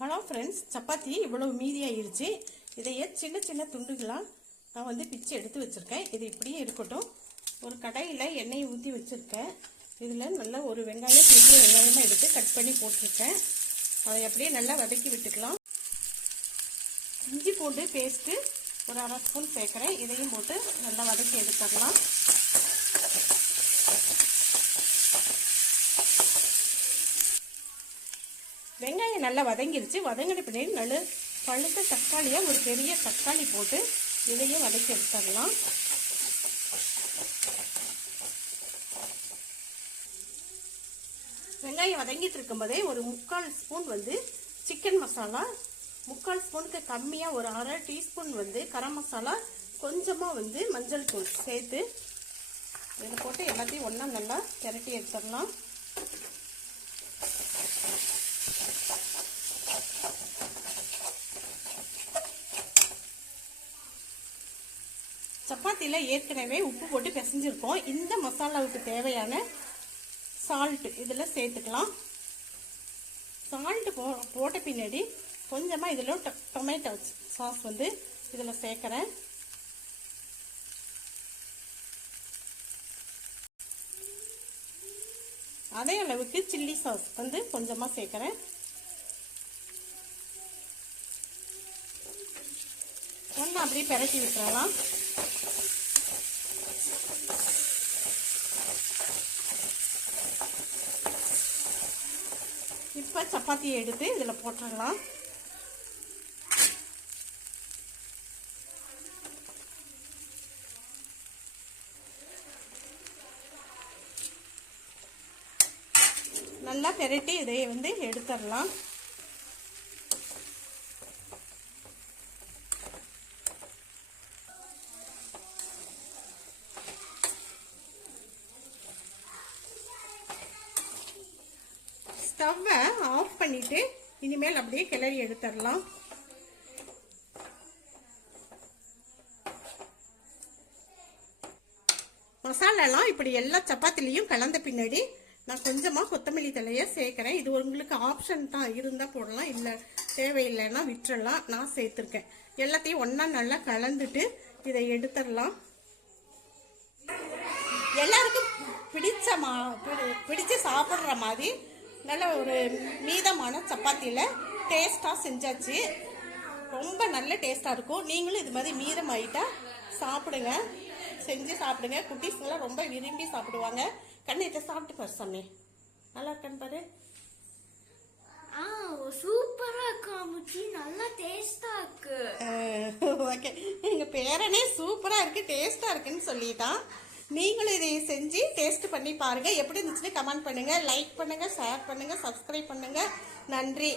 Hello friends, chapati இவ்வளவு மீதியாகிடுச்சு. இதையே சின்ன சின்ன துண்டுகளாக நான் பிச்சு எடுத்து வச்சுருக்கேன். இது இப்படியே இருக்கட்டும். ஒரு கடாயில் எண்ணெயை ஊற்றி வச்சுருக்கேன். இதில் நல்லா ஒரு வெங்காயம், பெரிய வெங்காயமாக எடுத்து கட் பண்ணி போட்டிருக்கேன். அதை அப்படியே நல்லா வதக்கி விட்டுக்கலாம். இஞ்சி பூண்டு பேஸ்ட்டு ஒரு அரை ஸ்பூன் சேர்க்குறேன். இதையும் போட்டு நல்லா வதக்கி எடுத்துடலாம். வெங்காயம் நல்லா வதங்கிடுச்சு. வதங்கின பின்னாடி நல்ல பழுத்த தக்காளியாக ஒரு பெரிய தக்காளி போட்டு இதையும் வதக்கி எடுத்துடலாம். வெங்காயம் வதங்கிட்டு இருக்கும்போதே ஒரு 3/4 ஸ்பூன் சிக்கன் மசாலா, 3/4 ஸ்பூனுக்கு கம்மியாக ஒரு அரை டீஸ்பூன் கரம் மசாலா, கொஞ்சமாக மஞ்சள் தூள் சேர்த்து இதை போட்டு எல்லாத்தையும் ஒன்றா நல்லா திரட்டி எடுத்துடலாம். சப்பாத்தியில் ஏற்கனவே உப்பு போட்டு பிசைஞ்சிருக்கோம். இந்த மசாலாவுக்கு தேவையான சால்ட்டு இதில் சேர்த்துக்கலாம். சால்ட்டு போட்ட பின்னாடி கொஞ்சமாக இதில் டொமேட்டோ சாஸ் இதில் சேர்க்குறேன். அதே அளவுக்கு சில்லி சாஸ் கொஞ்சமாக சேர்க்குறேன். ஒன்று அப்படியே பிரட்டி விட்டுறலாம். இப்போ சப்பாத்தியை எடுத்து இதில் போட்டுடலாம். நல்லா பிரட்டி இதை எடுத்துடலாம். ஸ்டவ்வை ஆஃப் பண்ணிட்டு இனிமேல் அப்படியே கிளறி எடுத்துடலாம். மசாலாலாம் இப்படி எல்லா சப்பாத்திலையும் கலந்த பின்னாடி நான் கொஞ்சமாக கொத்தமல்லி தலையை சேர்க்குறேன். இது உங்களுக்கு ஆப்ஷன் தான், இருந்தால் போடலாம், இல்லை தேவையில்லைன்னா விட்டுறலாம். நான் சேர்த்துருக்கேன். எல்லாத்தையும் ஒன்றா நல்லா கலந்துட்டு இதை எடுத்துடலாம். எல்லாருக்கும் பிடிச்சு சாப்பிட்ற மாதிரி நல்ல ஒரு மீதமான சப்பாத்தியில் டேஸ்ட்டாக செஞ்சாச்சு. ரொம்ப நல்ல டேஸ்ட்டாக இருக்கும். நீங்களும் இது மாதிரி மீதமாயிட்டா சாப்பிடுங்க, செஞ்சு சாப்பிடுங்க. குட்டீஸ்ங்கெல்லாம் ரொம்ப விரும்பி சாப்பிடுவாங்க. கண்ணு இதை சாப்பிட்டு பாரு சாமி, நல்லா இருக்கான்னு பாரு. சூப்பரா இருக்கு, நல்லா டேஸ்டா இருக்கு. ஓகே, எங்க பேரனே சூப்பரா இருக்கு, டேஸ்டா இருக்குன்னு சொல்லிட்டான். நீங்களும் இதை செஞ்சு டேஸ்ட் பண்ணி பாருங்க. எப்படி இருந்துச்சுன்னு கமெண்ட் பண்ணுங்க, லைக் பண்ணுங்க, ஷேர் பண்ணுங்க, சப்ஸ்கிரைப் பண்ணுங்க. நன்றி.